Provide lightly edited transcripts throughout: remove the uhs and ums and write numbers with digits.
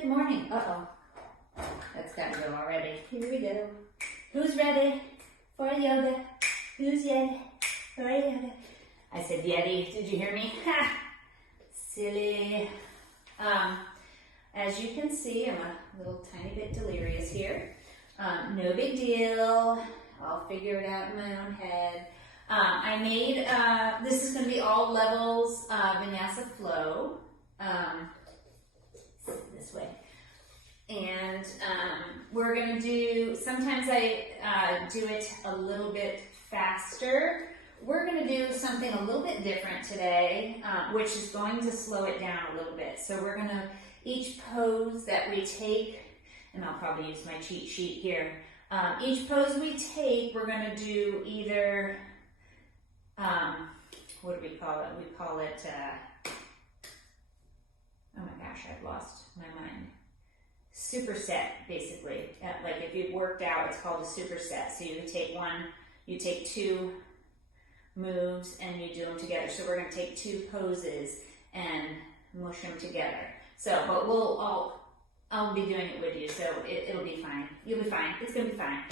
Good morning. Uh-oh. That's got to go already. Here we go. Who's ready for yoga? Who's ready for yoga? I said Yeti. Did you hear me? Ha! Silly. As you can see, I'm a little tiny bit delirious here. No big deal. I'll figure it out in my own head. I made, this is going to be all levels Vinyasa flow. This way. And we're going to do, sometimes I do it a little bit faster. We're going to do something a little bit different today, which is going to slow it down a little bit. So we're going to, each pose that we take, and I'll probably use my cheat sheet here. Each pose we take, we're going to do either, what do we call it? We call it, oh my gosh, I've lost my mind. Superset, basically. Like if you've worked out, it's called a superset. So you take two moves and you do them together. So we're going to take two poses and mush them together. So, but I'll be doing it with you, so it'll be fine. You'll be fine. It's gonna be fine.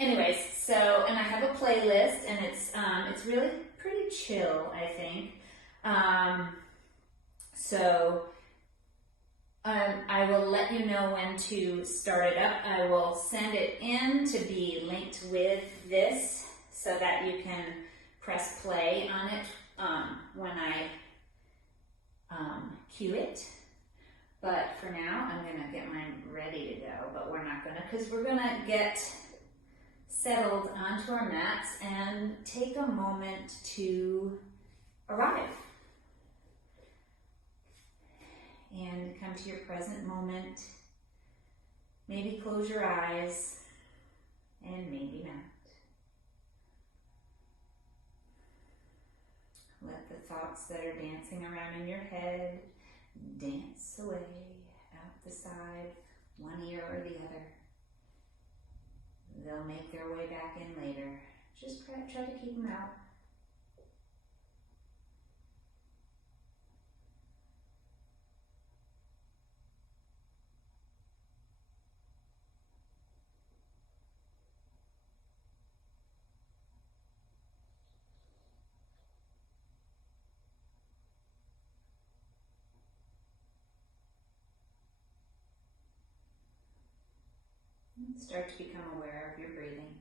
Anyways, so, and I have a playlist, and it's really pretty chill, I think. I will let you know when to start it up. I will send it in to be linked with this so that you can press play on it when I cue it. But for now, I'm going to get mine ready to go, but we're not going to, because we're going to get settled onto our mats and take a moment to arrive. And come to your present moment. Maybe close your eyes, and maybe not. Let the thoughts that are dancing around in your head dance away out the side, one ear or the other. They'll make their way back in later. Just try to keep them out. Start to become aware of your breathing.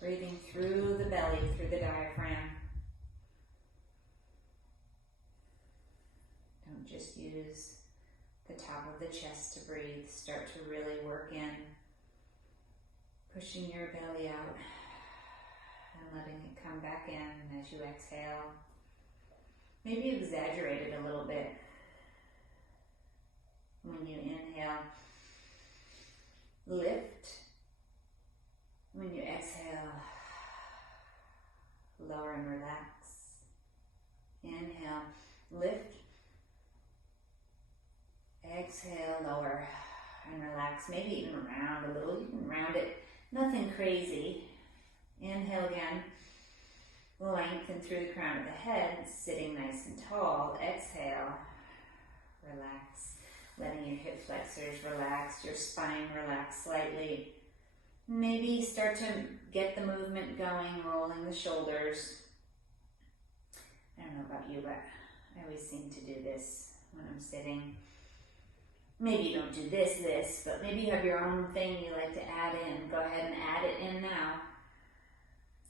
Breathing through the belly, through the diaphragm. Don't just use the top of the chest to breathe. Start to really work in, pushing your belly out and letting it come back in as you exhale. Maybe exaggerate it a little bit. When you inhale, lift. When you exhale, lower and relax. Inhale, lift. Exhale, lower and relax. Maybe even round a little. You can round it, nothing crazy. Inhale again. Lengthen through the crown of the head, sitting nice and tall. Exhale, relax. Letting your hip flexors relax, your spine relax slightly. Maybe start to get the movement going, rolling the shoulders. I don't know about you, but I always seem to do this when I'm sitting. Maybe you don't do this, but maybe you have your own thing you like to add in. Go ahead and add it in now.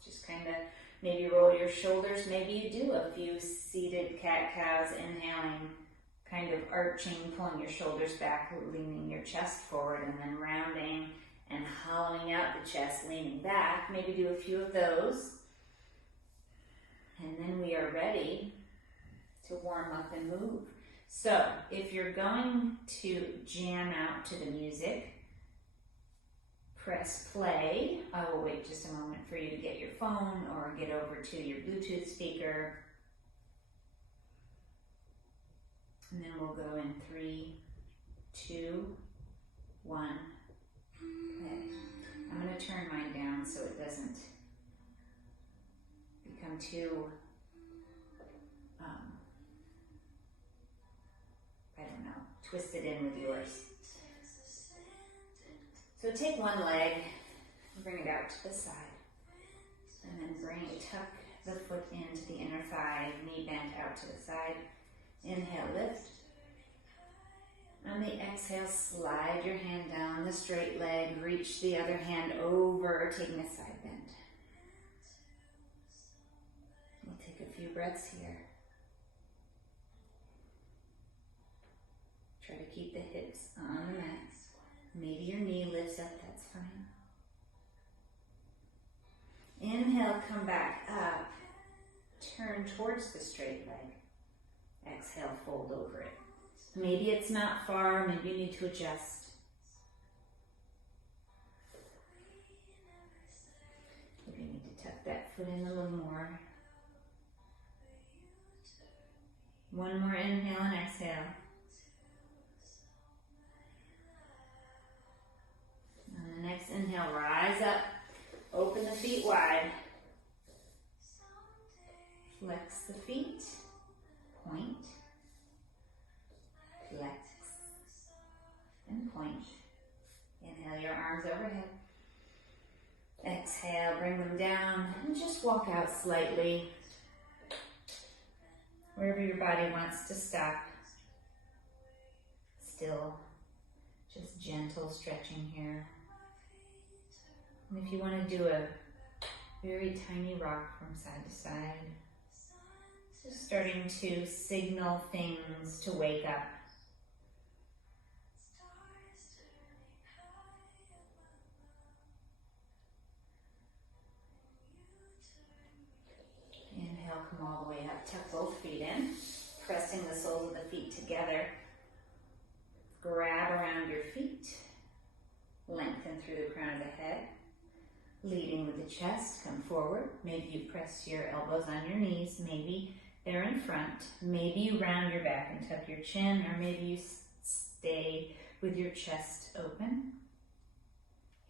Just kind of maybe roll your shoulders. Maybe you do a few seated cat-cows, inhaling, kind of arching, pulling your shoulders back, leaning your chest forward, and then rounding and hollowing out the chest, leaning back. Maybe do a few of those. And then we are ready to warm up and move. So if you're going to jam out to the music, press play. I will wait just a moment for you to get your phone or get over to your Bluetooth speaker. And then we'll go in 3, 2, 1. Okay. I'm going to turn mine down so it doesn't become too twist it in with yours. So take one leg, bring it out to the side, and then tuck the foot into the inner thigh, knee bent out to the side. Inhale, lift. On the exhale, slide your hand down the straight leg, reach the other hand over, taking a side bend. We'll take a few breaths here. Try to keep the hips on the mat. Maybe your knee lifts up, that's fine. Inhale, come back up. Turn towards the straight leg. Exhale, fold over it. Maybe it's not far, maybe you need to adjust. Maybe you need to tuck that foot in a little more. One more inhale and exhale. On the next inhale, rise up, open the feet wide. Flex the feet, point. Flex and point. Inhale your arms overhead. Exhale, bring them down and just walk out slightly. Wherever your body wants to stop. Still, just gentle stretching here. And if you want to do a very tiny rock from side to side, just starting to signal things to wake up. Inhale, come all the way up. Tuck both feet in, pressing the soles of the feet together. Grab around your feet. Lengthen through the crown of the head. Leading with the chest, come forward. Maybe you press your elbows on your knees. Maybe they're in front. Maybe you round your back and tuck your chin, or maybe you stay with your chest open.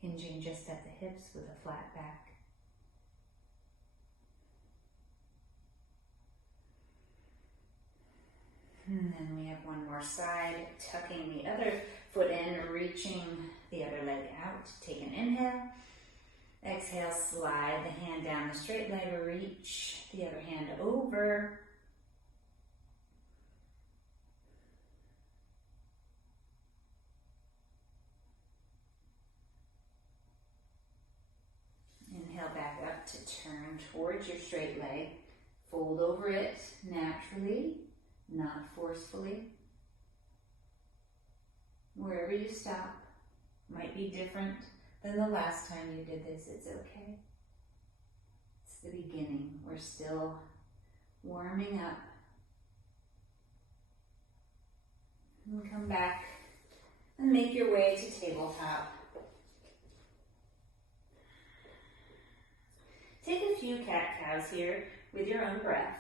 Hinging just at the hips with a flat back. And then we have one more side, tucking the other foot in, reaching the other leg out. Take an inhale. Exhale, slide the hand down the straight leg, reach the other hand over. Inhale back up to turn towards your straight leg. Fold over it naturally. Not forcefully. Wherever you stop might be different than the last time you did this. It's okay. It's the beginning. We're still warming up. And come back and make your way to tabletop. Take a few cat-cows here with your own breath.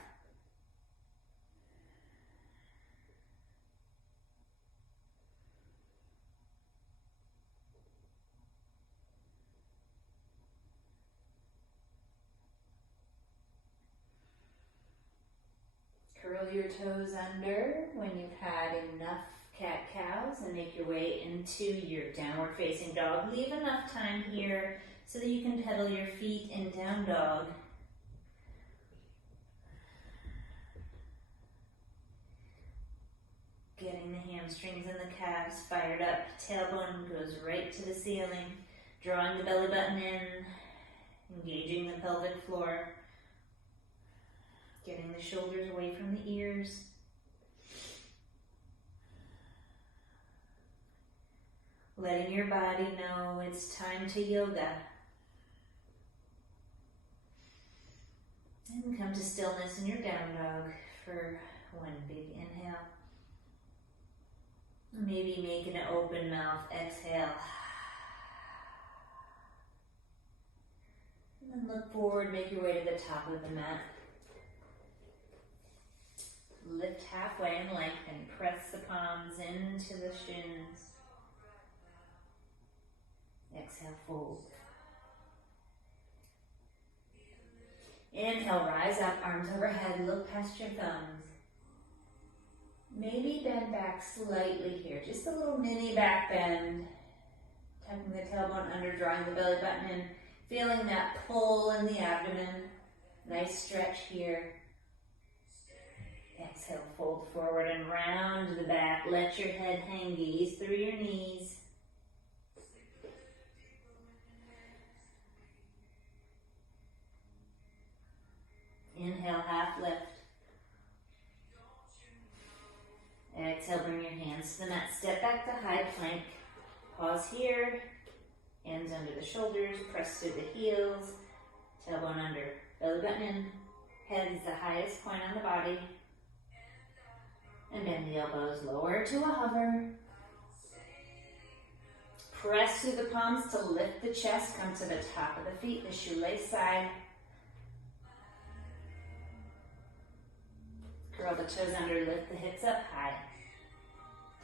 Curl your toes under when you've had enough cat-cows and make your way into your downward facing dog. Leave enough time here so that you can pedal your feet in down dog. Getting the hamstrings and the calves fired up. Tailbone goes right to the ceiling. Drawing the belly button in. Engaging the pelvic floor. Getting the shoulders away from the ears. Letting your body know it's time to yoga. And come to stillness in your down dog for one big inhale. Maybe make an open mouth exhale. And then look forward, make your way to the top of the mat. Lift halfway and lengthen. Press the palms into the shins. Exhale, fold. Inhale, rise up, arms overhead, look past your thumbs. Maybe bend back slightly here, just a little mini back bend. Tucking the tailbone under, drawing the belly button in, feeling that pull in the abdomen. Nice stretch here. Exhale, fold forward and round the back. Let your head hang, gaze through your knees. Inhale, half lift. Exhale, bring your hands to the mat. Step back to high plank. Pause here. Hands under the shoulders. Press through the heels. Tailbone under. Belly button in. Head is the highest point on the body. And bend the elbows. Lower to a hover. Press through the palms to lift the chest. Come to the top of the feet, the shoelace side. Curl the toes under, lift the hips up high.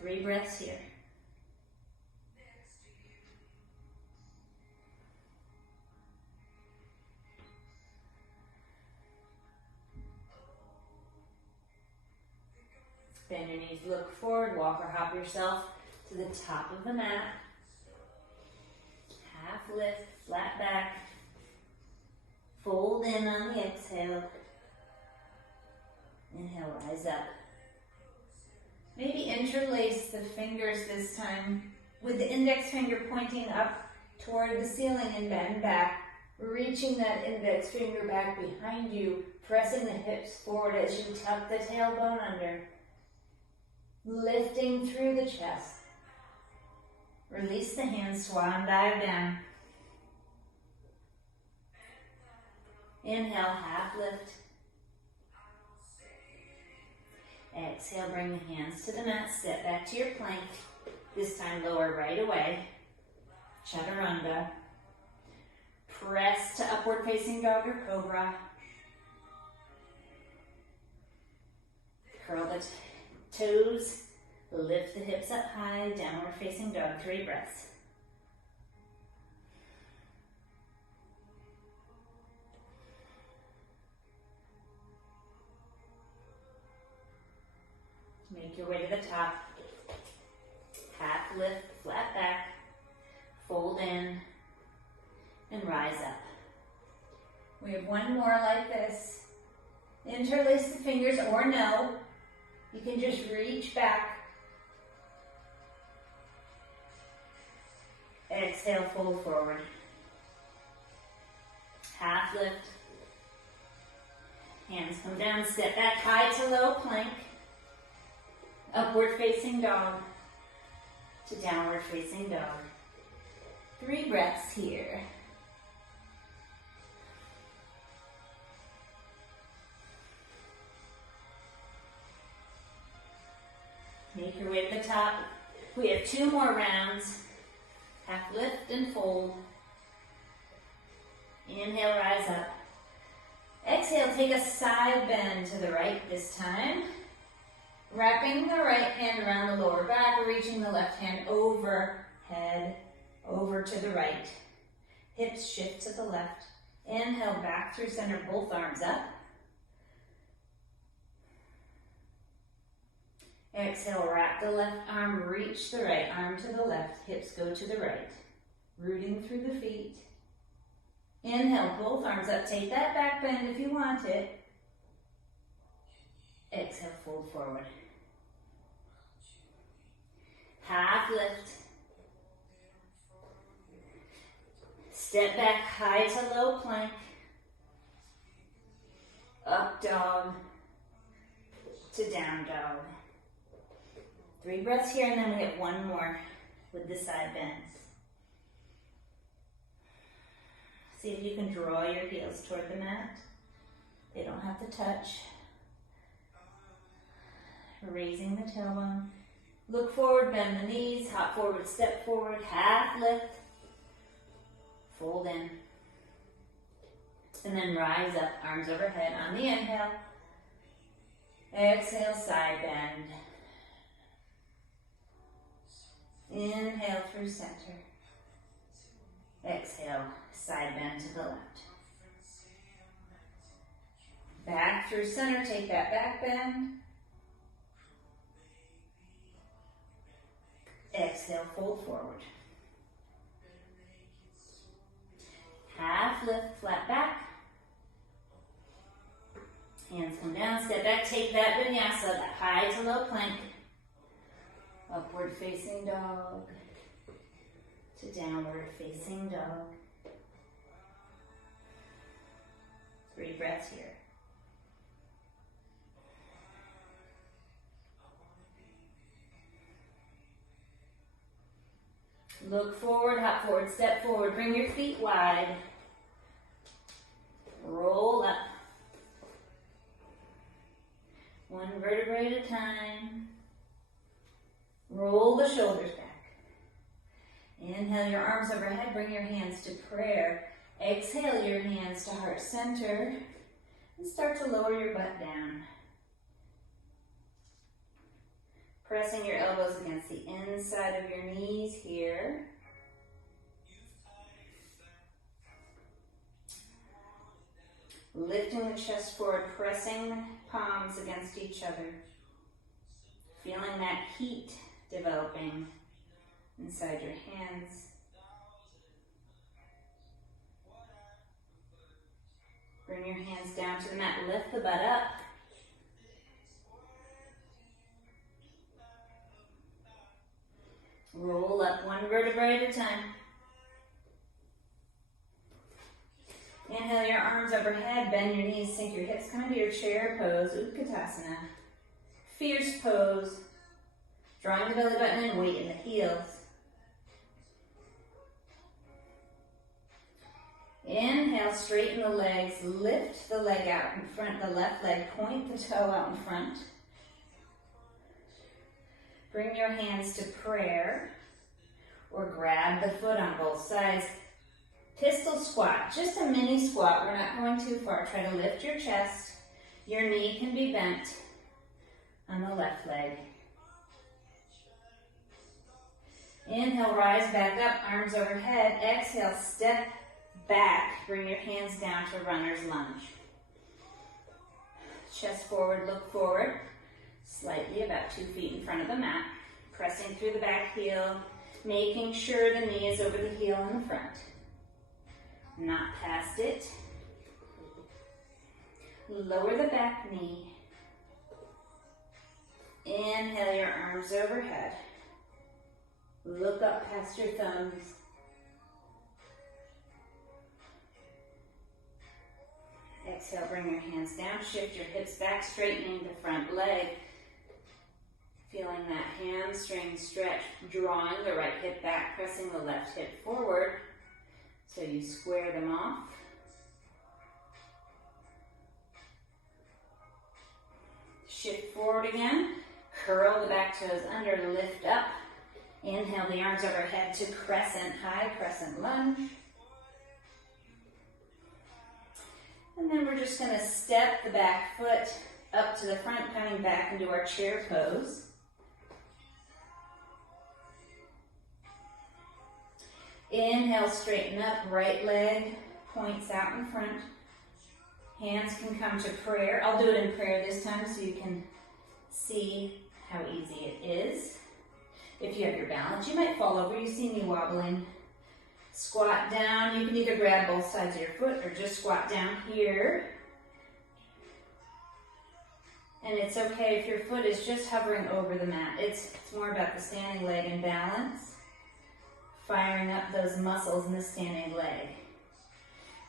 3 breaths here. Bend your knees, look forward, walk or hop yourself to the top of the mat. Half lift, flat back. Fold in on the exhale. Inhale, rise up. Maybe interlace the fingers this time with the index finger pointing up toward the ceiling and bend back, reaching that index finger back behind you, pressing the hips forward as you tuck the tailbone under, lifting through the chest. Release the hands, swan dive down. Inhale, half lift. Exhale, bring the hands to the mat, step back to your plank. This time lower right away. Chaturanga. Press to upward facing dog or cobra. Curl the toes, lift the hips up high, downward facing dog, 3 breaths. Make your way to the top. Half lift, flat back, fold in, and rise up. We have one more like this. Interlace the fingers or no. You can just reach back. Exhale, fold forward. Half lift. Hands come down, step back, high to low plank. Upward facing dog to downward facing dog. 3 breaths here. Make your way to the top. We have 2 more rounds. Half lift and fold. Inhale, rise up. Exhale, take a side bend to the right this time. Wrapping the right hand around the lower back, reaching the left hand overhead, over to the right. Hips shift to the left. Inhale, back through center, both arms up. Exhale, wrap the left arm, reach the right arm to the left, hips go to the right. Rooting through the feet. Inhale, both arms up, take that back bend if you want it. Exhale, fold forward. Half lift. Step back, high to low plank. Up dog to down dog. 3 breaths here, and then we have 1 more with the side bends. See if you can draw your heels toward the mat. They don't have to touch. Raising the tailbone. Look forward, bend the knees, hop forward, step forward, half lift. Fold in. And then rise up, arms overhead on the inhale. Exhale, side bend. Inhale through center. Exhale, side bend to the left. Back through center, take that back bend. Exhale, fold forward. Half lift, flat back. Hands come down, step back, take that vinyasa, that high to low plank. Upward facing dog to downward facing dog. 3 breaths here. Look forward, hop forward, step forward, bring your feet wide. Roll up. 1 vertebrae at a time. Roll the shoulders back. Inhale your arms overhead, bring your hands to prayer. Exhale your hands to heart center and start to lower your butt down. Pressing your elbows against the inside of your knees here. Lifting the chest forward, pressing palms against each other. Feeling that heat developing inside your hands. Bring your hands down to the mat, lift the butt up. Roll up 1 vertebrae at a time. Inhale your arms overhead, bend your knees, sink your hips, come into your chair pose, Utkatasana. Fierce pose, drawing the belly button in, weight in the heels. Inhale, straighten the legs, lift the leg out in front, the left leg, point the toe out in front. Bring your hands to prayer or grab the foot on both sides. Pistol squat, just a mini squat. We're not going too far. Try to lift your chest. Your knee can be bent on the left leg. Inhale, rise back up, arms overhead. Exhale, step back. Bring your hands down to runner's lunge. Chest forward, look forward. Slightly about 2 feet in front of the mat. Pressing through the back heel, making sure the knee is over the heel in the front. Not past it. Lower the back knee. Inhale your arms overhead. Look up past your thumbs. Exhale, bring your hands down, shift your hips back, straightening the front leg. Feeling that hamstring stretch, drawing the right hip back, pressing the left hip forward. So you square them off. Shift forward again. Curl the back toes under, lift up. Inhale the arms overhead to crescent, high crescent lunge. And then we're just going to step the back foot up to the front, coming back into our chair pose. Inhale, straighten up, right leg points out in front. Hands can come to prayer. I'll do it in prayer this time so you can see how easy it is. If you have your balance, you might fall over. You see me wobbling. Squat down. You can either grab both sides of your foot or just squat down here. And it's okay if your foot is just hovering over the mat. It's more about the standing leg and balance. Firing up those muscles in the standing leg.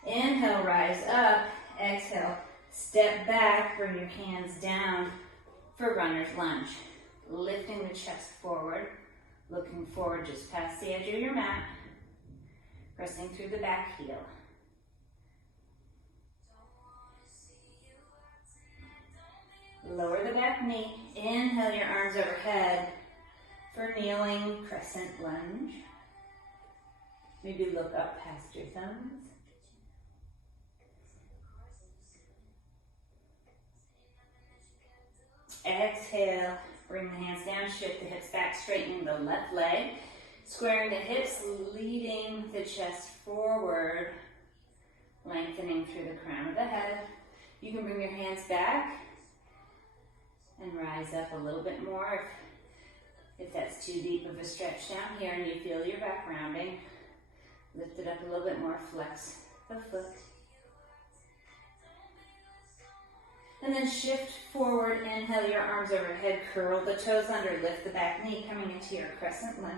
Inhale, rise up. Exhale, step back, bring your hands down for runner's lunge. Lifting the chest forward, looking forward just past the edge of your mat. Pressing through the back heel. Lower the back knee. Inhale your arms overhead for kneeling crescent lunge. Maybe look up past your thumbs. Exhale, bring the hands down, shift the hips back, straightening the left leg. Squaring the hips, leading the chest forward, lengthening through the crown of the head. You can bring your hands back and rise up a little bit more. If that's too deep of a stretch down here and you feel your back rounding, lift it up a little bit more, flex the foot. And then shift forward, inhale your arms overhead, curl the toes under, lift the back knee, coming into your crescent lunge.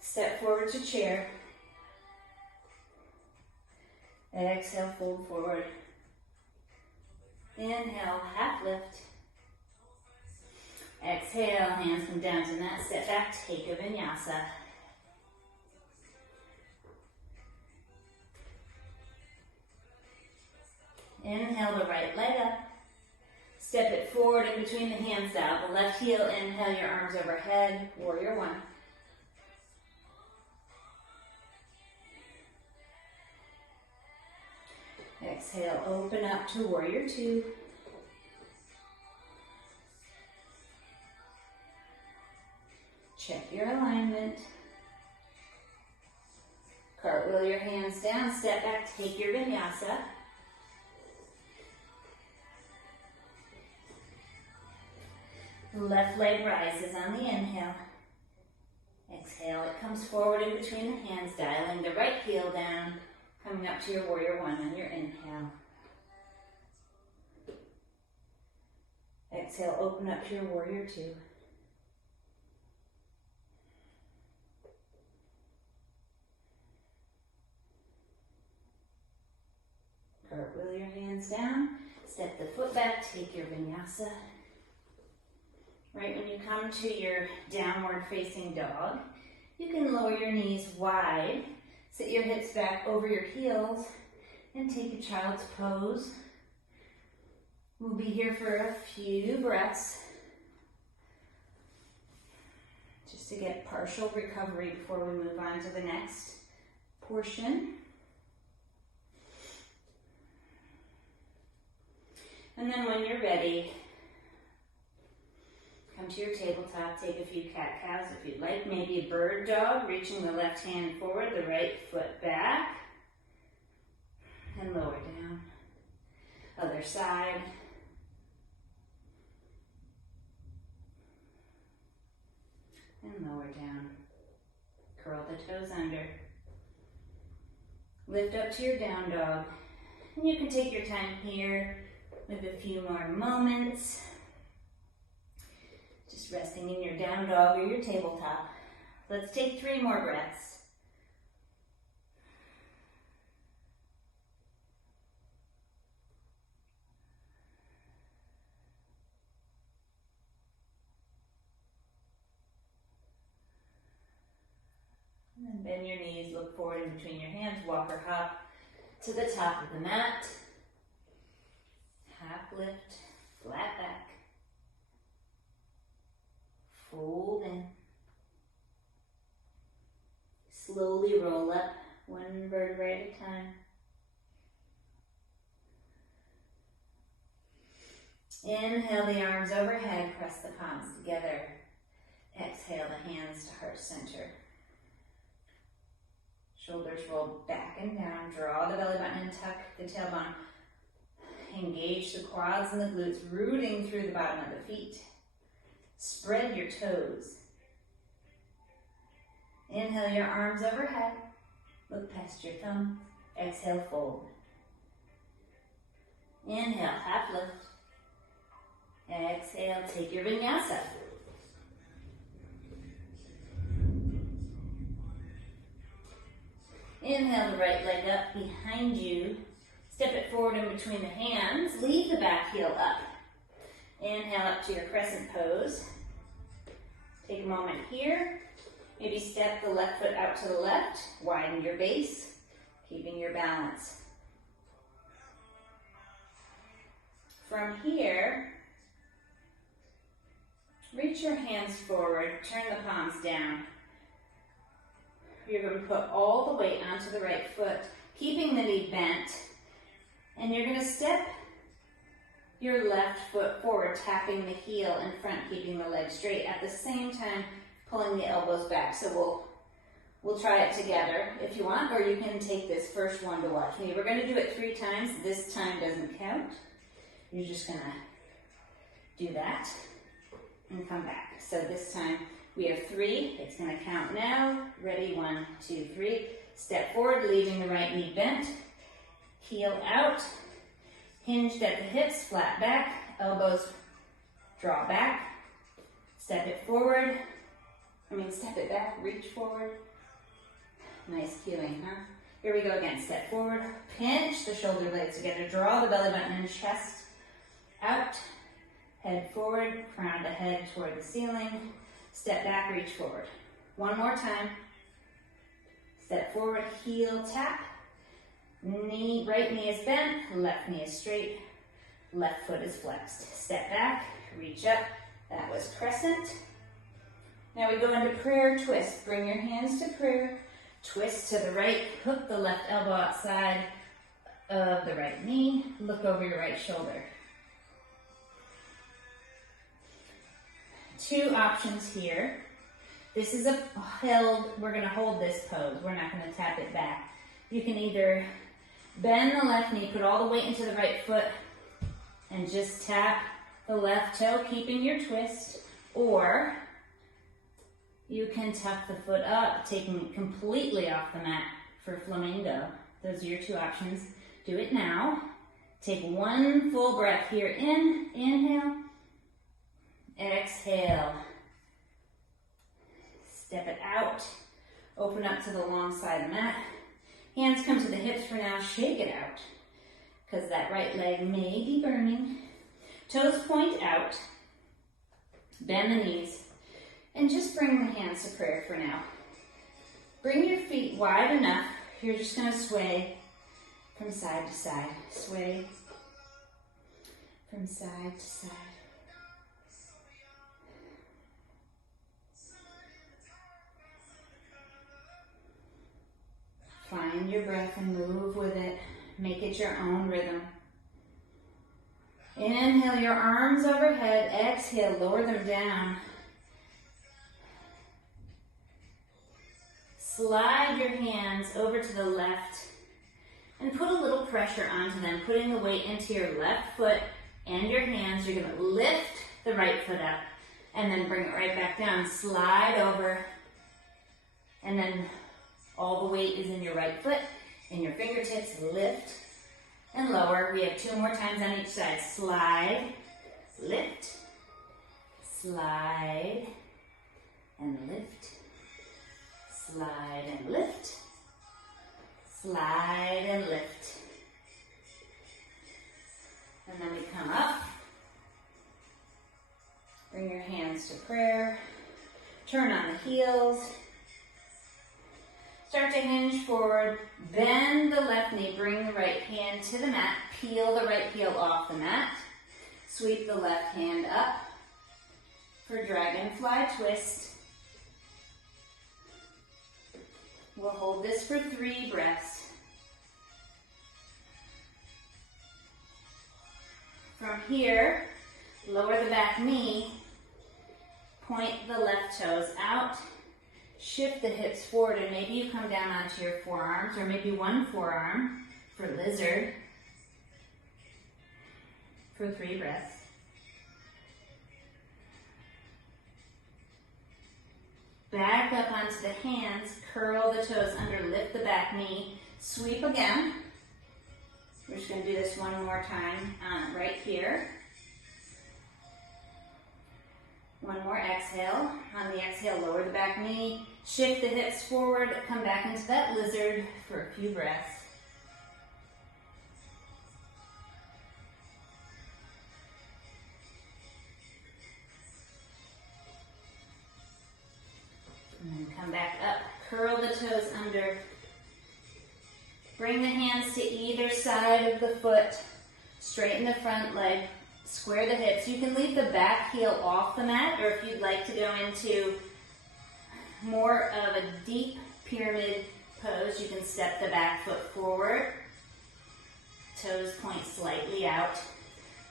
Step forward to chair. Exhale, fold forward. Inhale, half lift. Exhale, hands come down to mat, step back, take a vinyasa. Inhale the right leg up. Step it forward in between the hands down. The left heel, inhale your arms overhead, warrior one. Exhale, open up to warrior two. Check your alignment. Cartwheel your hands down, step back, take your vinyasa. Left leg rises on the inhale. Exhale, it comes forward in between the hands, dialing the right heel down, coming up to your warrior one on your inhale. Exhale, open up to your warrior two. Cartwheel your hands down, step the foot back, take your vinyasa. Right when you come to your downward facing dog, you can lower your knees wide, sit your hips back over your heels, and take a child's pose. We'll be here for a few breaths, just to get partial recovery before we move on to the next portion. And then when you're ready, come to your tabletop, take a few cat-cows if you'd like. Maybe a bird dog, reaching the left hand forward, the right foot back, and lower down. Other side. And lower down. Curl the toes under. Lift up to your down dog. And you can take your time here with a few more moments. Just resting in your down dog or your tabletop. Let's take 3 more breaths. And then bend your knees, look forward in between your hands, walk or hop to the top of the mat. Half lift, flat back. Fold in. Slowly roll up, one vertebrae at a time. Inhale the arms overhead, press the palms together. Exhale the hands to heart center. Shoulders roll back and down, draw the belly button and tuck the tailbone. Engage the quads and the glutes, rooting through the bottom of the feet. Spread your toes. Inhale your arms overhead. Look past your thumb. Exhale, fold. Inhale, half lift. Exhale, take your vinyasa. Inhale the right leg up behind you. Step it forward in between the hands. Leave the back heel up. Inhale up to your crescent pose. Take a moment here. Maybe step the left foot out to the left. Widen your base, keeping your balance. From here, reach your hands forward, turn the palms down. You're going to put all the weight onto the right foot, keeping the knee bent. And you're going to step your left foot forward, tapping the heel in front, keeping the leg straight. At the same time, pulling the elbows back. So We'll try it together if you want, or you can take this first one to watch me. We're going to do it 3 times. This time doesn't count. You're just going to do that and come back. So this time we have 3. It's going to count now. Ready? 1, 2, 3. Step forward, leaving the right knee bent. Heel out. Hinged at the hips, flat back. Elbows draw back. Step it forward. Step it back, reach forward. Nice feeling, huh? Here we go again. Step forward, pinch the shoulder blades together, draw the belly button and chest out, head forward, crown of the head toward the ceiling, step back, reach forward. One more time. Step forward, heel tap, right knee is bent, left knee is straight, left foot is flexed. Step back, reach up, that was crescent. Now we go into prayer twist. Bring your hands to prayer. Twist to the right, hook the left elbow outside of the right knee, look over your right shoulder. 2 options here. This is we're going to hold this pose. We're not going to tap it back. You can either bend the left knee, put all the weight into the right foot, and just tap the left toe, keeping your twist, or you can tuck the foot up, taking it completely off the mat for flamingo. Those are your 2 options. Do it now. Take 1 full breath here in. Inhale. Exhale. Step it out. Open up to the long side of the mat. Hands come to the hips for now. Shake it out, because that right leg may be burning. Toes point out. Bend the knees. And just bring the hands to prayer for now. Bring your feet wide enough. You're just going to sway from side to side. Sway from side to side. Find your breath and move with it. Make it your own rhythm. Inhale your arms overhead. Exhale, lower them down. Slide your hands over to the left and put a little pressure onto them, putting the weight into your left foot and your hands. You're going to lift the right foot up and then bring it right back down. Slide over, and then all the weight is in your right foot, in your fingertips. Lift and lower. We have 2 more times on each side. Slide, lift, slide, and lift. Slide and lift, slide and lift. And then we come up. Bring your hands to prayer. Turn on the heels. Start to hinge forward. Bend the left knee. Bring the right hand to the mat. Peel the right heel off the mat. Sweep the left hand up for dragonfly twist. We'll hold this for 3 breaths. From here, lower the back knee, point the left toes out, shift the hips forward, and maybe you come down onto your forearms, or maybe 1 forearm for lizard, for 3 breaths. Back up onto the hands, curl the toes under, lift the back knee, sweep again. We're just going to do this 1 more time right here. 1 more exhale. On the exhale, lower the back knee, shift the hips forward, come back into that lizard for a few breaths. And then come back up, curl the toes under. Bring the hands to either side of the foot. Straighten the front leg. Square the hips. You can leave the back heel off the mat, or if you'd like to go into more of a deep pyramid pose, you can step the back foot forward. Toes point slightly out.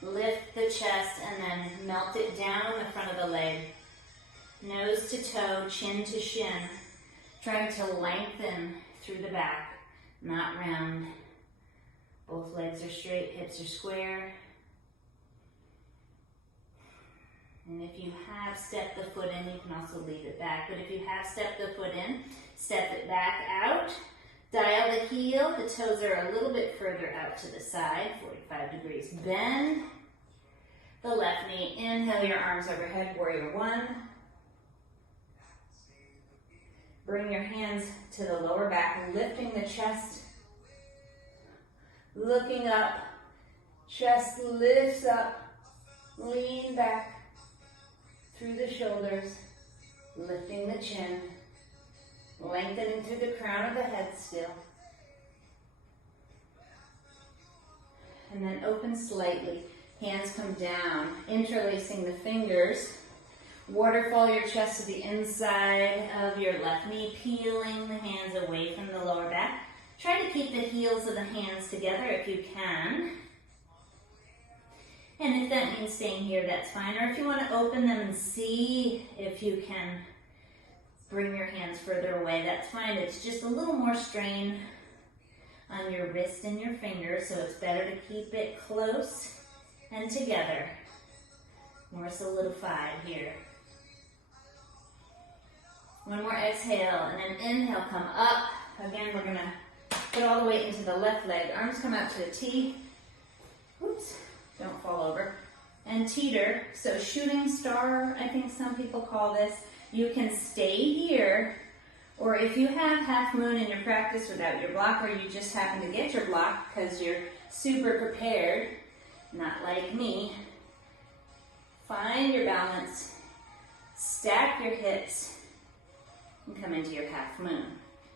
Lift the chest and then melt it down the front of the leg. Nose to toe, chin to shin. Trying to lengthen through the back, not round. Both legs are straight, hips are square. And if you have stepped the foot in, you can also leave it back. But if you have stepped the foot in, step it back out. Dial the heel. The toes are a little bit further out to the side, 45 degrees. Bend the left knee. Inhale your arms overhead, warrior one. Bring your hands to the lower back, lifting the chest. Looking up. Chest lifts up. Lean back through the shoulders. Lifting the chin. Lengthening through the crown of the head still. And then open slightly. Hands come down, interlacing the fingers. Waterfall your chest to the inside of your left knee, peeling the hands away from the lower back. Try to keep the heels of the hands together if you can. And if that means staying here, that's fine. Or if you want to open them and see if you can bring your hands further away, that's fine. It's just a little more strain on your wrist and your fingers, so it's better to keep it close and together. More solidified here. One more exhale, and then inhale, come up. Again, we're gonna put all the weight into the left leg. Arms come out to a T. Oops, don't fall over. And teeter, so shooting star, I think some people call this. You can stay here, or if you have half moon in your practice without your block, or you just happen to get your block because you're super prepared, not like me, find your balance, stack your hips, and come into your half moon.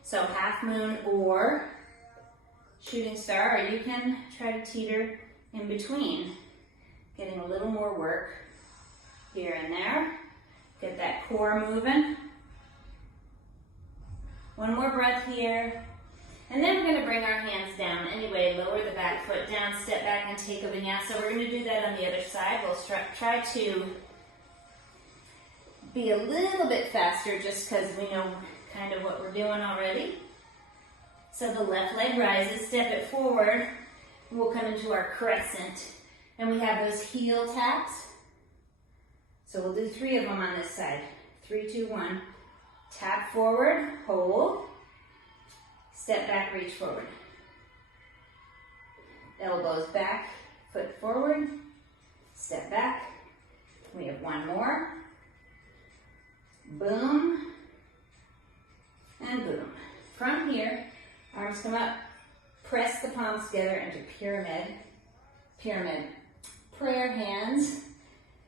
So half moon or shooting star, or you can try to teeter in between, getting a little more work here and there. Get that core moving. One more breath here. And then we're going to bring our hands down. Anyway, lower the back foot down, step back and take a vinyasa. We're going to do that on the other side. We'll try to be a little bit faster just because we know kind of what we're doing already. So the left leg rises, step it forward. We'll come into our crescent. And we have those heel taps. So we'll do 3 of them on this side. 3, 2, 1. Tap forward, hold. Step back, reach forward. Elbows back, foot forward. Step back. We have one more. Boom. And boom. From here, arms come up. Press the palms together into pyramid. Pyramid. Prayer hands.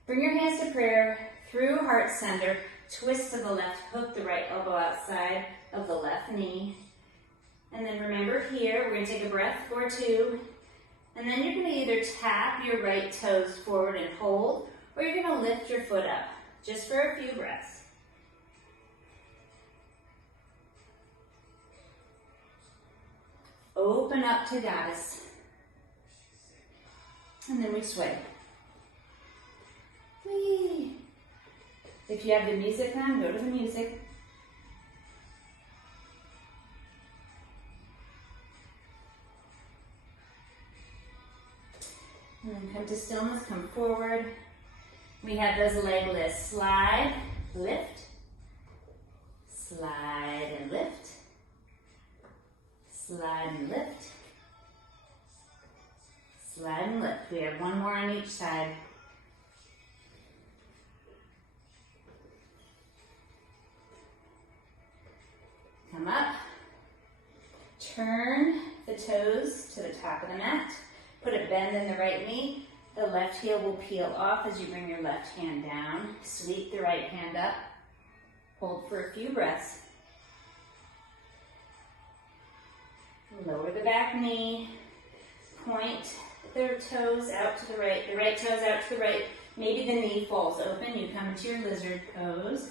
Bring your hands to prayer through heart center. Twist to the left, hook the right elbow outside of the left knee. And then remember here, we're going to take a breath or 2. And then you're going to either tap your right toes forward and hold, or you're going to lift your foot up, just for a few breaths. Open up to goddess. And then we sway. Whee! If you have the music on, go to the music. And then come to stillness, come forward. We have those leg lifts. Slide, lift, slide and lift, slide and lift, slide and lift. We have one more on each side. Come up, turn the toes to the top of the mat, put a bend in the right knee, the left heel will peel off as you bring your left hand down, sweep the right hand up, hold for a few breaths, lower the back knee, point the toes out to the right toes out to the right, maybe the knee falls open, you come into your lizard pose.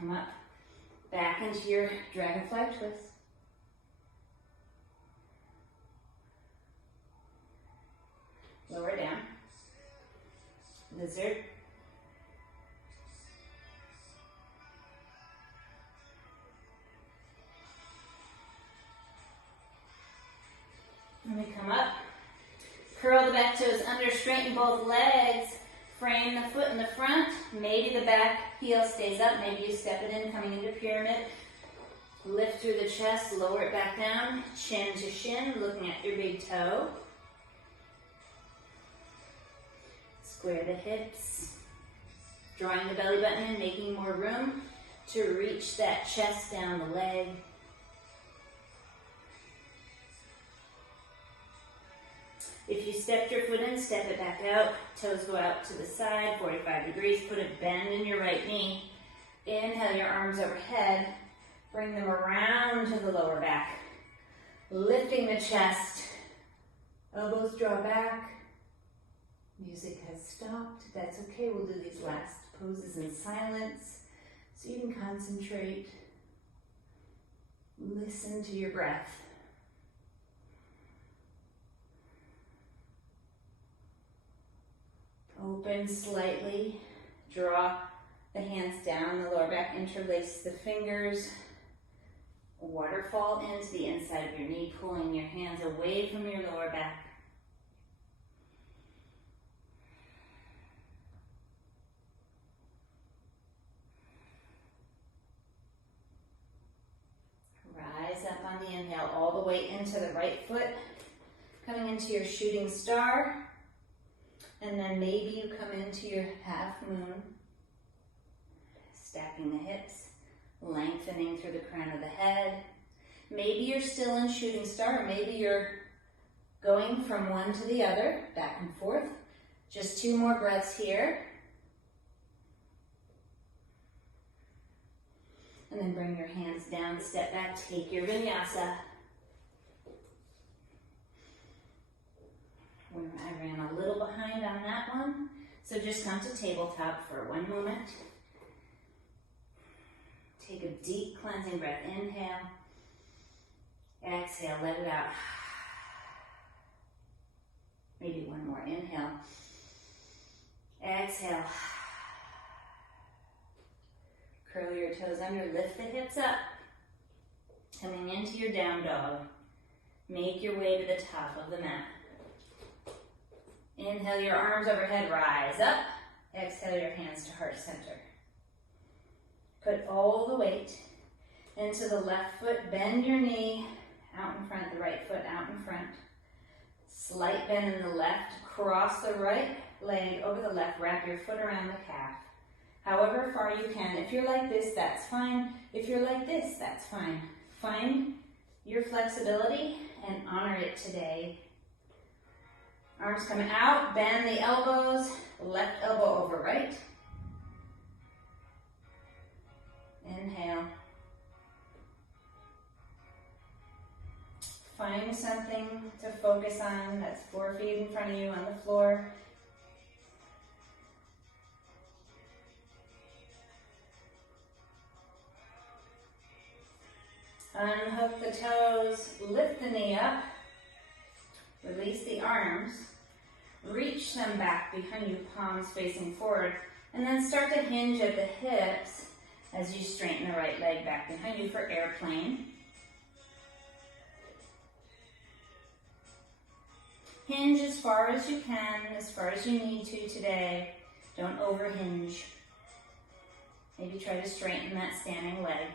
Come up, back into your dragonfly twist. lizard. When we come up, curl the back toes under, straighten both legs, frame the foot in the front. Maybe the back heel stays up, maybe you step it in, coming into pyramid. Lift through the chest, lower it back down, chin to shin, looking at your big toe. Square the hips, drawing the belly button in, making more room to reach that chest down the leg. If you stepped your foot in, step it back out. Toes go out to the side, 45 degrees. Put a bend in your right knee. Inhale your arms overhead. Bring them around to the lower back. Lifting the chest. Elbows draw back. Music has stopped. That's okay. We'll do these last poses in silence so you can concentrate. Listen to your breath. Open slightly, draw the hands down the lower back, interlace the fingers, waterfall into the inside of your knee, pulling your hands away from your lower back. Rise up on the inhale, all the way into the right foot, coming into your shooting star. And then maybe you come into your half moon, stacking the hips, lengthening through the crown of the head. Maybe you're still in shooting star, or maybe you're going from one to the other, back and forth. Just 2 more breaths here. And then bring your hands down, step back, take your vinyasa. I ran a little behind on that one, so just come to tabletop for 1 moment. Take a deep cleansing breath. Inhale. Exhale, let it out. Maybe 1 more. Inhale. Exhale. Curl your toes under, lift the hips up. Coming into your down dog. Make your way to the top of the mat. Inhale your arms overhead, rise up. Exhale your hands to heart center. Put all the weight into the left foot, bend your knee out in front, the right foot out in front. Slight bend in the left, cross the right leg over the left, wrap your foot around the calf. However far you can. If you're like this, that's fine. If you're like this, that's fine. Find your flexibility and honor it today. Arms come out, bend the elbows, left elbow over right. Inhale. Find something to focus on that's 4 feet in front of you on the floor. Unhook the toes, lift the knee up. Release the arms, reach them back behind you, palms facing forward, and then start to hinge at the hips as you straighten the right leg back behind you for airplane. Hinge as far as you can, as far as you need to today. Don't overhinge. Maybe try to straighten that standing leg.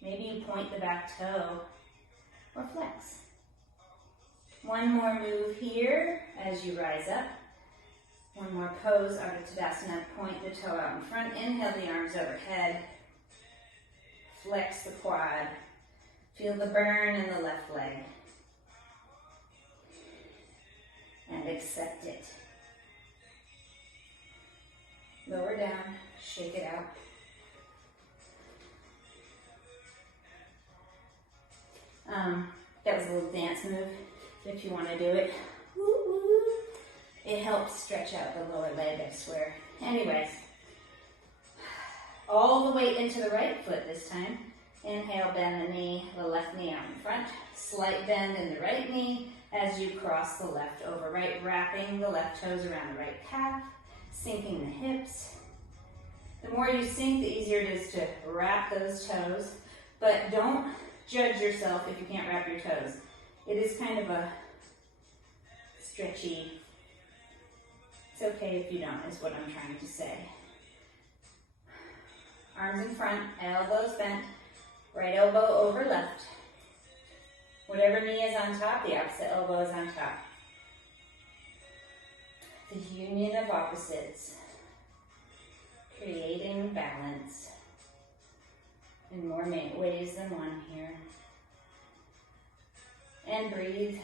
Maybe you point the back toe or flex. 1 more move here as you rise up. 1 more pose, Ardha Tadasana, point the toe out in front. Inhale the arms overhead. Flex the quad. Feel the burn in the left leg. And accept it. Lower down, shake it out. That was a little dance move. If you want to do it, it helps stretch out the lower leg, I swear. Anyways, all the weight into the right foot this time. Inhale, bend the knee, the left knee out in front. Slight bend in the right knee. as you cross the left over, right? Wrapping the left toes around the right calf, sinking the hips. The more you sink, the easier it is to wrap those toes, but don't judge yourself if you can't wrap your toes. It is kind of a stretchy, it's okay if you don't, is what I'm trying to say. Arms in front, elbows bent, right elbow over left. Whatever knee is on top, the opposite elbow is on top. The union of opposites, creating balance in more ways than one here. And breathe.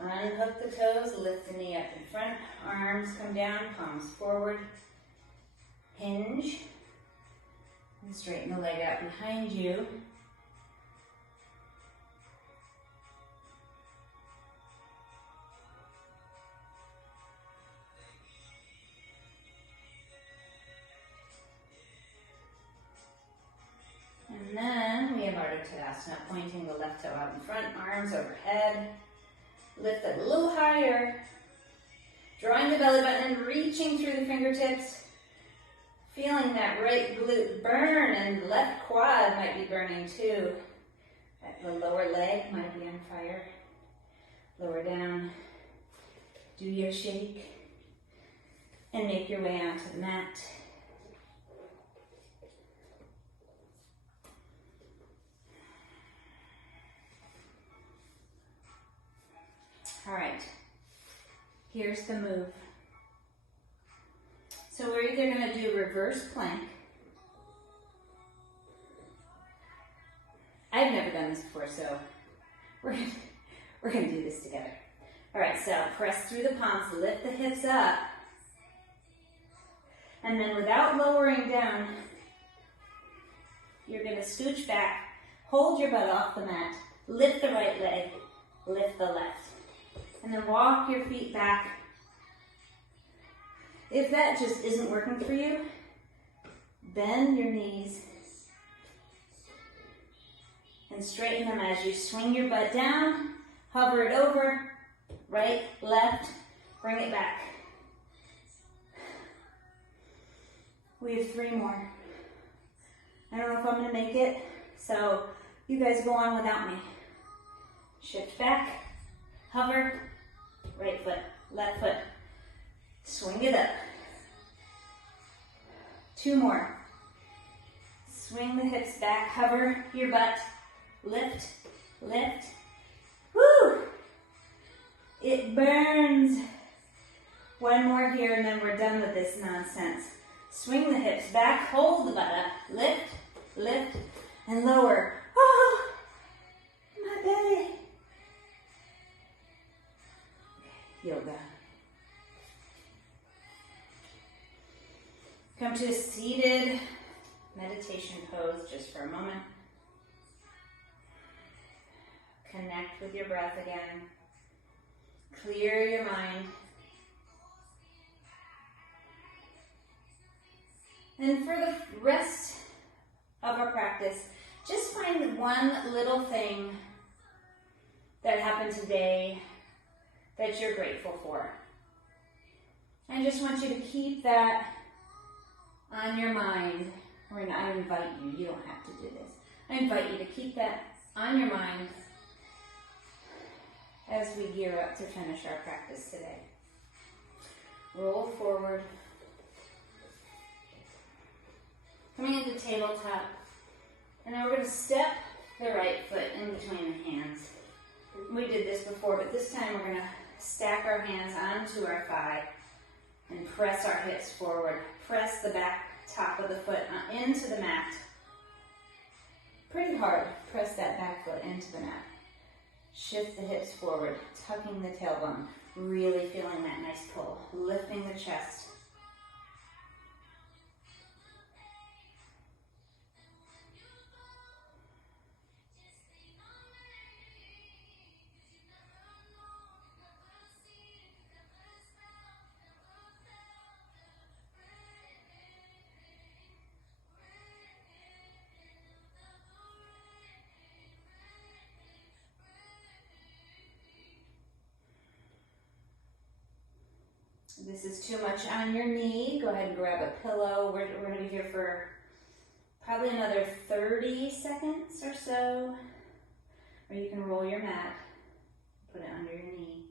Unhook the toes, lift the knee up in front, arms come down, palms forward. Hinge, and straighten the leg out behind you. And then we have Ardha Tadasana, pointing the left toe out in front, arms overhead. Lift it a little higher, drawing the belly button and reaching through the fingertips. Feeling that right glute burn, and left quad might be burning too. The lower leg might be on fire. Lower down. Do your shake and make your way onto the mat. All right, here's the move. So we're either going to do reverse plank. I've never done this before, so we're going to do this together. All right, so press through the palms, lift the hips up, and then without lowering down, you're going to scooch back, hold your butt off the mat, lift the right leg, lift the left, and then walk your feet back. If that just isn't working for you, bend your knees and straighten them as you swing your butt down, hover it over, right, left, bring it back. We have 3 more. I don't know if I'm going to make it, so you guys go on without me. Shift back, hover, right foot, left foot. Swing it up. 2 more. Swing the hips back, hover your butt, lift, lift. Woo! It burns. 1 more here and then we're done with this nonsense. Swing the hips back, hold the butt up, lift, lift, and lower. Oh, my belly. Yoga. Come to a seated meditation pose just for a moment. Connect with your breath again. Clear your mind. And for the rest of our practice, just find one little thing that happened today that you're grateful for. I just want you to keep that on your mind. I invite you, you don't have to do this. I invite you to keep that on your mind as we gear up to finish our practice today. Roll forward. Coming into tabletop. And now we're going to step the right foot in between the hands. We did this before, but this time we're going to stack our hands onto our thigh and press our hips forward. Press the back top of the foot into the mat. Pretty hard. Press that back foot into the mat. Shift the hips forward, tucking the tailbone. Really feeling that nice pull. Lifting the chest. If this is too much on your knee, go ahead and grab a pillow. We're going to be here for probably another 30 seconds or so. Or you can roll your mat, put it under your knee.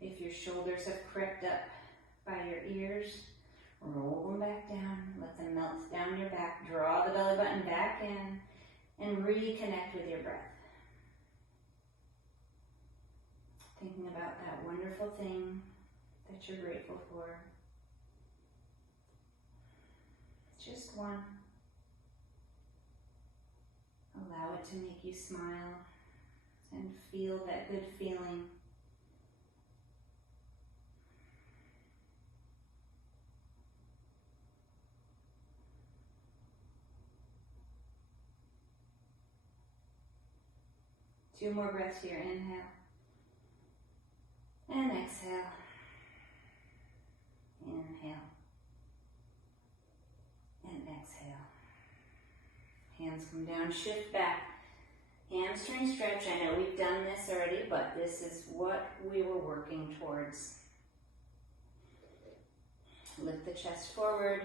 If your shoulders have crept up by your ears, roll them back down, let them melt down your back. Draw the belly button back in and reconnect with your breath. Thinking about that wonderful thing that you're grateful for. Just one. Allow it to make you smile and feel that good feeling. Two more breaths here. Inhale. And exhale. Inhale. And exhale. Hands come down, shift back. Hamstring stretch. I know we've done this already, but this is what we were working towards. Lift the chest forward.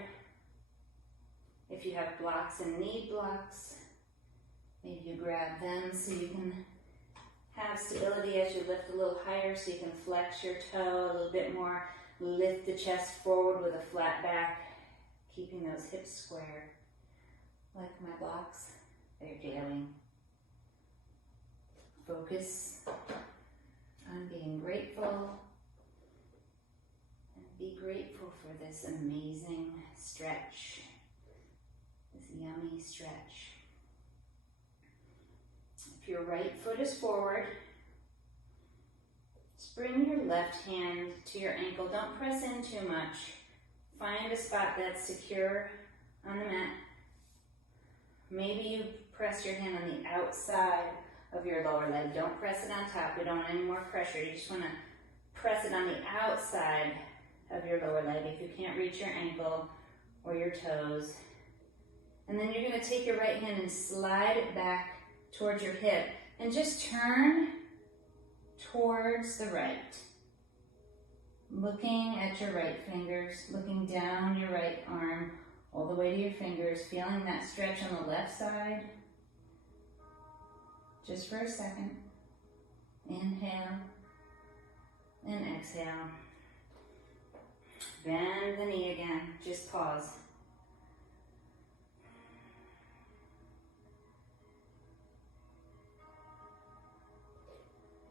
If you have blocks and need blocks, maybe you grab them so you can have stability as you lift a little higher, so you can flex your toe a little bit more. Lift the chest forward with a flat back, keeping those hips square. Like my blocks, they're going. Focus on being grateful and be grateful for this amazing stretch, this yummy stretch. If your right foot is forward, just bring your left hand to your ankle. Don't press in too much. Find a spot that's secure on the mat. Maybe you press your hand on the outside of your lower leg. Don't press it on top. We don't want any more pressure. You just want to press it on the outside of your lower leg if you can't reach your ankle or your toes. And then you're going to take your right hand and slide it back towards your hip and just turn towards the right. Looking at your right fingers, looking down your right arm, all the way to your fingers, feeling that stretch on the left side. Just for a second. Inhale and exhale. Bend the knee again. Just pause.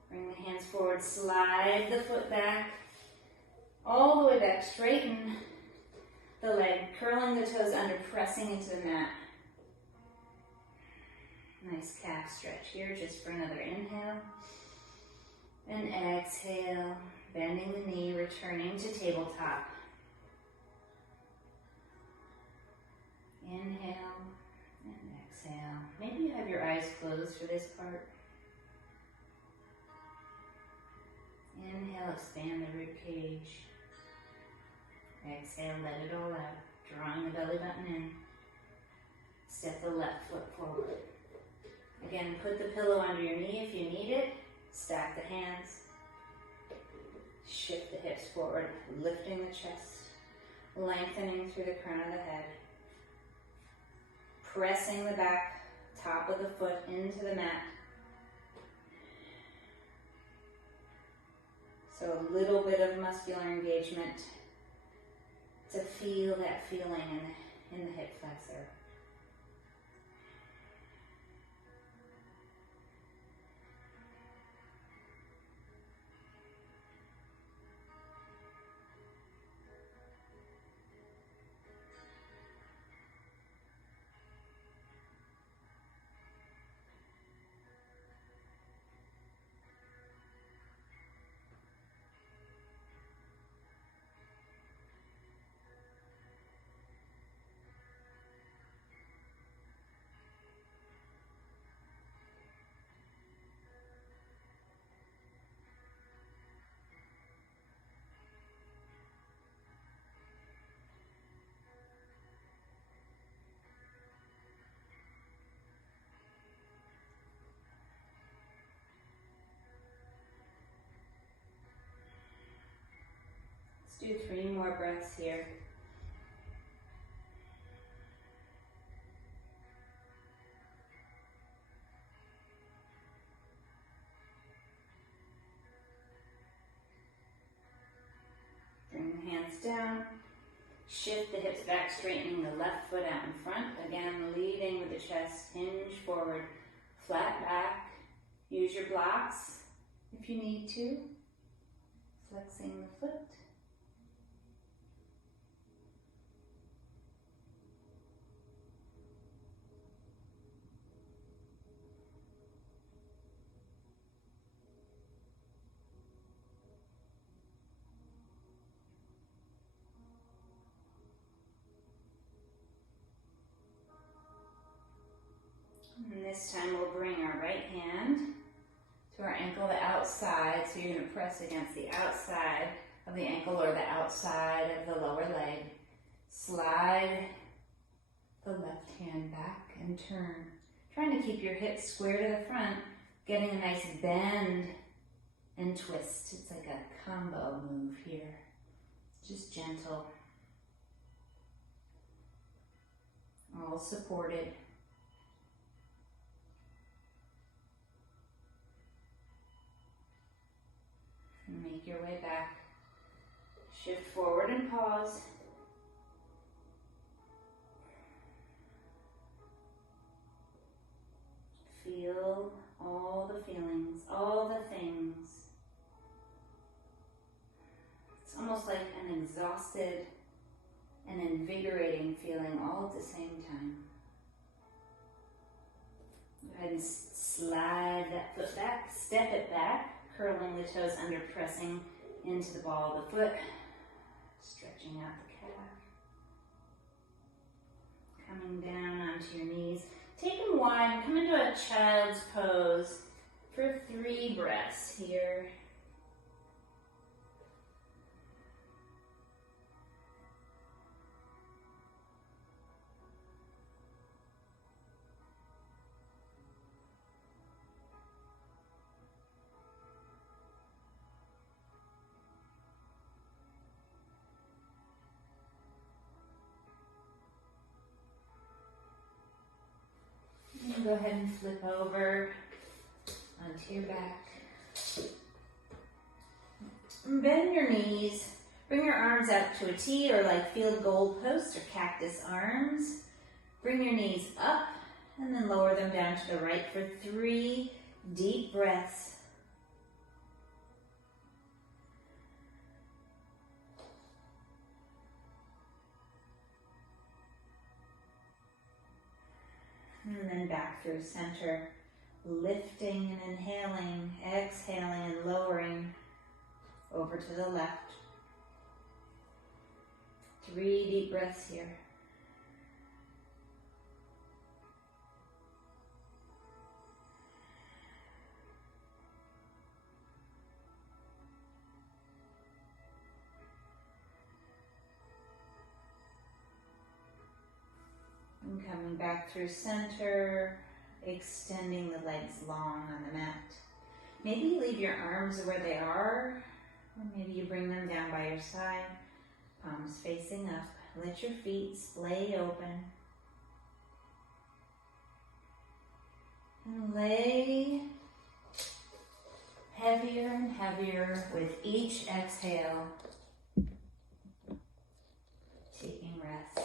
Bring the hands forward, slide the foot back, all the way back, straighten the leg, curling the toes under, pressing into the mat. Nice calf stretch here, just for another inhale. And exhale, bending the knee, returning to tabletop. Inhale and exhale. Maybe you have your eyes closed for this part. Inhale, expand the rib cage. Exhale, let it all out. Drawing the belly button in. Step the left foot forward. Again, put the pillow under your knee if you need it. Stack the hands. Shift the hips forward, lifting the chest. Lengthening through the crown of the head. Pressing the back, top of the foot into the mat. So a little bit of muscular engagement to feel that feeling in the hip flexor. Do 3 more breaths here. Bring the hands down. Shift the hips back, straightening the left foot out in front. Again, leading with the chest, hinge forward, flat back. Use your blocks if you need to. Flexing the foot. And this time we'll bring our right hand to our ankle, the outside. So you're going to press against the outside of the ankle or the outside of the lower leg. Slide the left hand back and turn. Trying to keep your hips square to the front, getting a nice bend and twist. It's like a combo move here. Just gentle. All supported. Make your way back. Shift forward and pause. Feel all the feelings, all the things. It's almost like an exhausted and invigorating feeling all at the same time. Go ahead and slide that foot back, step it back. Curling the toes under, pressing into the ball of the foot, stretching out the calf. Coming down onto your knees. Take them wide, come into a child's pose for 3 breaths here. Go ahead and flip over onto your back. Bend your knees. Bring your arms out to a T or like field goal post or cactus arms. Bring your knees up and then lower them down to the right for 3 deep breaths. And then back through center, lifting and inhaling, exhaling and lowering over to the left. 3 deep breaths here. And coming back through center, extending the legs long on the mat. Maybe leave your arms where they are, or maybe you bring them down by your side, palms facing up. Let your feet splay open. And lay heavier and heavier with each exhale, taking rest.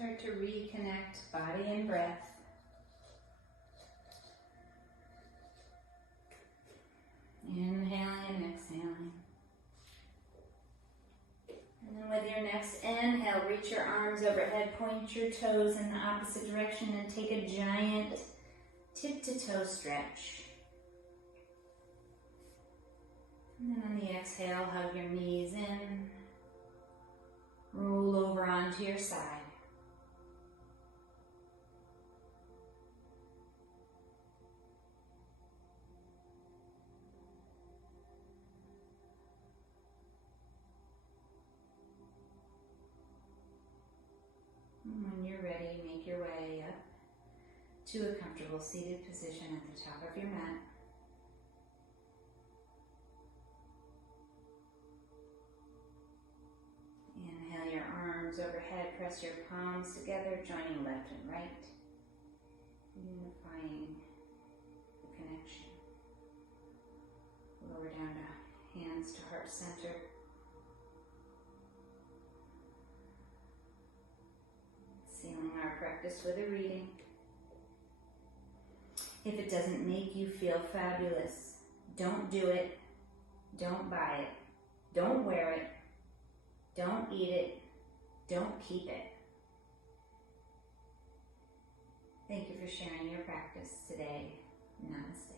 Start to reconnect body and breath. Inhaling and exhaling. And then with your next inhale, reach your arms overhead, point your toes in the opposite direction, and take a giant tip-to-toe stretch. And then on the exhale, hug your knees in. Roll over onto your side. And when you're ready, make your way up to a comfortable seated position at the top of your mat. Inhale your arms overhead, press your palms together, joining left and right, unifying the connection. Lower down to hands to heart center. Sealing our practice with a reading. If it doesn't make you feel fabulous, don't do it, don't buy it, don't wear it, don't eat it, don't keep it. Thank you for sharing your practice today. Namaste.